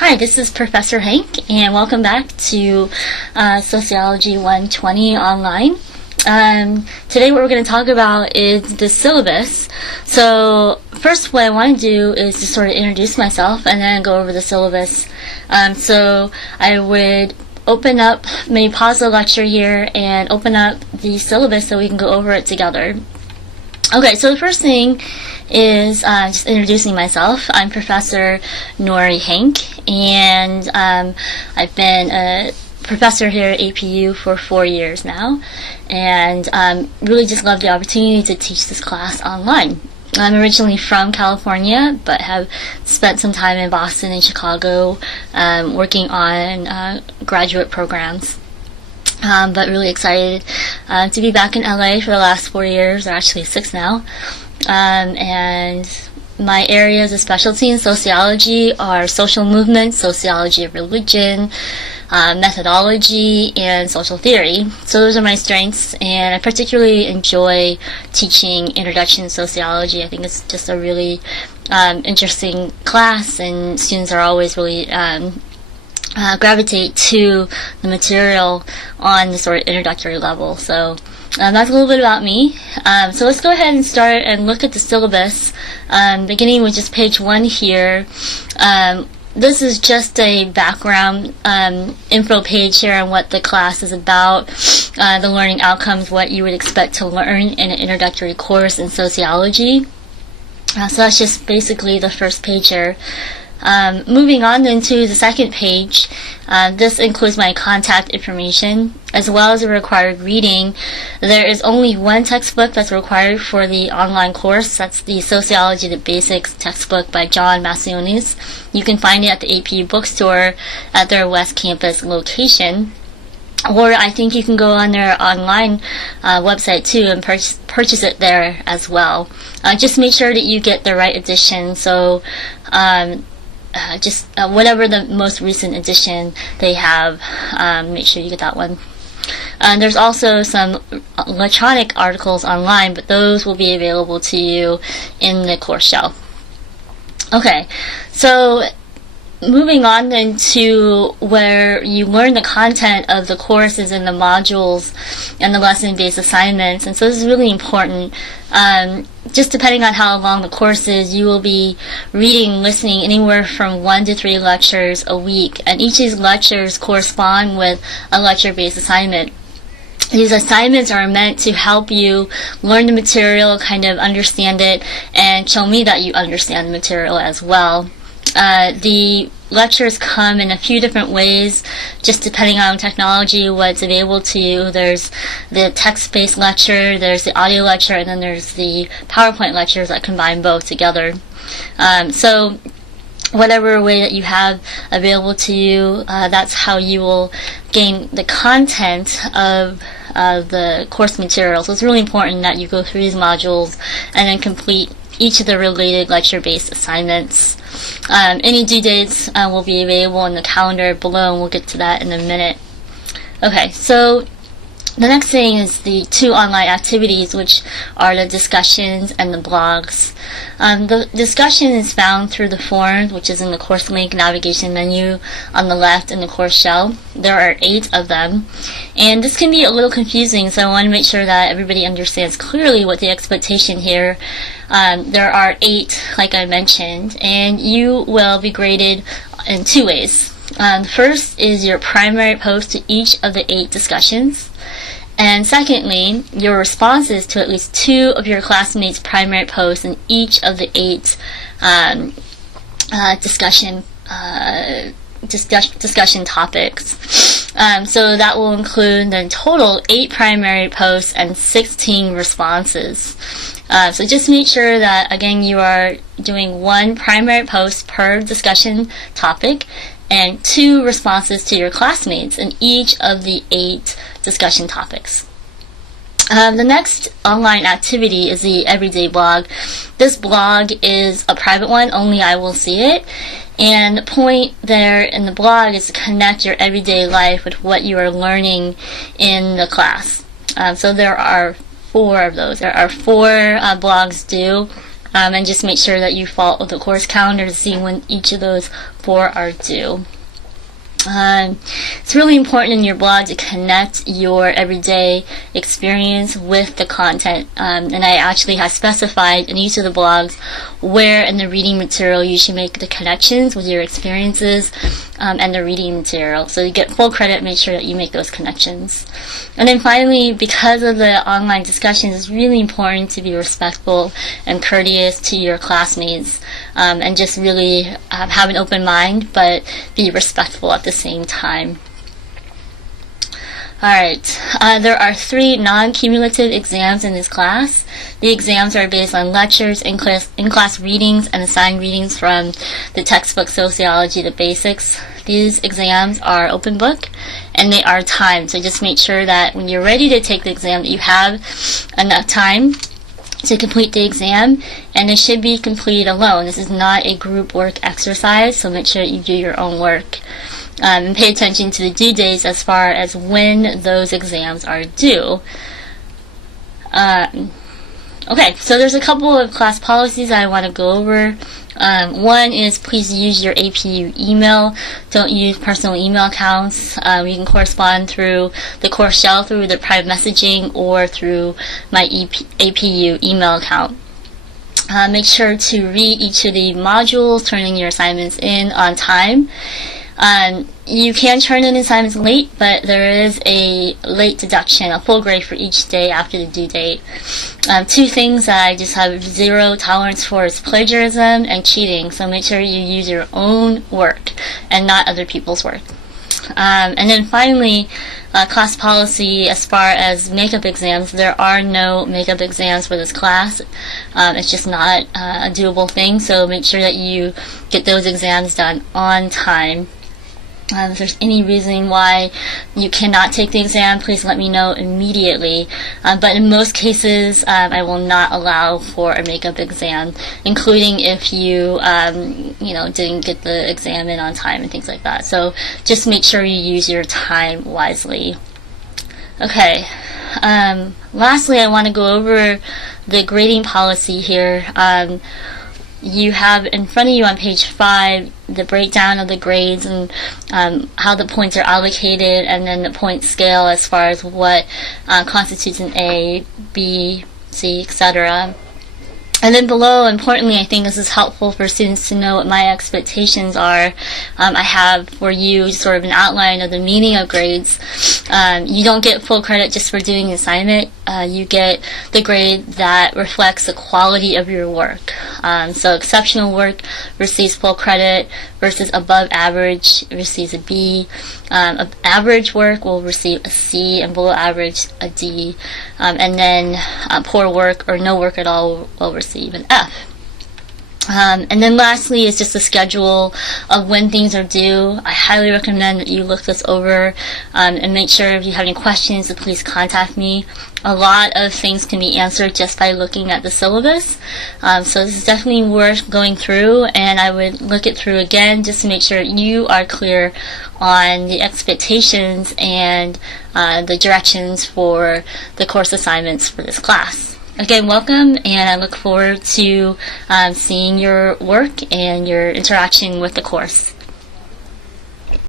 Hi, this is Professor Hank, and welcome back to Sociology 120 online. Today what we're going to talk about is the syllabus. So first what I want to do is just sort of introduce myself and then go over the syllabus. So I would open up, maybe pause the lecture here and open up the syllabus so we can go over it together. Okay, so the first thing is just introducing myself. I'm Professor Nori Hank, and I've been a professor here at APU for 4 years now, and really just love the opportunity to teach this class online. I'm originally from California, but have spent some time in Boston and Chicago working on graduate programs. But really excited to be back in LA for the last 4 years, or actually 6 now. And my areas of specialty in sociology are social movements, sociology of religion, methodology, and social theory. So those are my strengths, and I particularly enjoy teaching introduction to sociology. I think it's just a really interesting class, and students are always really gravitate to the material on the sort of introductory level. So that's a little bit about me. So let's go ahead and start and look at the syllabus, beginning with just page 1 here. This is just a background info page here on what the class is about, the learning outcomes, what you would expect to learn in an introductory course in sociology. So that's just basically the first page here. Moving on then to the second page, this includes my contact information as well as a required reading. There is only one textbook that's required for the online course. That's the Sociology the Basics textbook by John Massionis. You can find it at the APU bookstore at their West Campus location. Or I think you can go on their online website too and purchase it there as well. Just make sure that you get the right edition. So whatever the most recent edition they have, make sure you get that one. There's also some electronic articles online, but those will be available to you in the course shell. Okay, so moving on then to where you learn the content of the courses and the modules and the lesson-based assignments. And so this is really important. Just depending on how long the course is, you will be reading, listening anywhere from 1 to 3 lectures a week. And each of these lectures correspond with a lecture-based assignment. These assignments are meant to help you learn the material, kind of understand it, and show me that you understand the material as well. The lectures come in a few different ways, just depending on technology, what's available to you. There's the text-based lecture, there's the audio lecture, and then there's the PowerPoint lectures that combine both together. So whatever way that you have available to you, that's how you will gain the content of the course material. So it's really important that you go through these modules and then complete each of the related lecture-based assignments. Any due dates will be available in the calendar below, and we'll get to that in a minute. Okay, so the next thing is the 2 online activities, which are the discussions and the blogs. The discussion is found through the forums, which is in the course link navigation menu on the left in the course shell. There are 8 of them, and this can be a little confusing, so I want to make sure that everybody understands clearly what the expectation here. There are 8, like I mentioned, and you will be graded in 2 ways. First is your primary post to each of the 8 discussions. And secondly, your responses to at least 2 of your classmates' primary posts in each of the 8 discussion topics. So that will include the total 8 primary posts and 16 responses. So just make sure that, again, you are doing 1 primary post per discussion topic and 2 responses to your classmates in each of the 8 discussion topics. The next online activity is the Everyday blog. This blog is a private one, only I will see it. And the point there in the blog is to connect your everyday life with what you are learning in the class. So there are 4 of those. There are 4 blogs due. and just make sure that you follow the course calendar to see when each of those 4 are due. It's really important in your blog to connect your everyday experience with the content, and I actually have specified in each of the blogs where in the reading material you should make the connections with your experiences and the reading material. So you get full credit, make sure that you make those connections. And then finally, because of the online discussions, it's really important to be respectful and courteous to your classmates, and just really have an open mind, but be respectful at the same time. Alright, there are 3 non-cumulative exams in this class. The exams are based on lectures, in-class readings, and assigned readings from the textbook Sociology, the Basics. These exams are open book, and they are timed, so just make sure that when you're ready to take the exam that you have enough time to complete the exam, and it should be completed alone. This is not a group work exercise, so make sure that you do your own work. And pay attention to the due dates as far as when those exams are due. Okay, so there's a couple of class policies I want to go over. One is please use your APU email. Don't use personal email accounts. You can correspond through the course shell, through the private messaging, or through my APU email account. Make sure to read each of the modules, turning your assignments in on time. You can turn in assignments late, but there is a late deduction, a full grade for each day after the due date. 2 things that I just have 0 tolerance for is plagiarism and cheating, so make sure you use your own work and not other people's work. And then finally, class policy as far as makeup exams. There are no makeup exams for this class. It's just not a doable thing, so make sure that you get those exams done on time. If there's any reason why you cannot take the exam, please let me know immediately. But in most cases, I will not allow for a makeup exam, including if you, didn't get the exam in on time and things like that. So just make sure you use your time wisely. Okay. Lastly, I want to go over the grading policy here. You have in front of you on page 5 the breakdown of the grades and how the points are allocated, and then the point scale as far as what constitutes an A, B, C, etc. And then below, importantly, I think this is helpful for students to know what my expectations are. I have for you sort of an outline of the meaning of grades. You don't get full credit just for doing the assignment. You get the grade that reflects the quality of your work. So exceptional work receives full credit versus above average receives a B. Average work will receive a C, and below average a D. And then poor work or no work at all will receive an F. And then lastly is just a schedule of when things are due. I highly recommend that you look this over and make sure if you have any questions to please contact me. A lot of things can be answered just by looking at the syllabus. So this is definitely worth going through, and I would look it through again just to make sure you are clear on the expectations and the directions for the course assignments for this class. Again, welcome, and I look forward to seeing your work and your interaction with the course.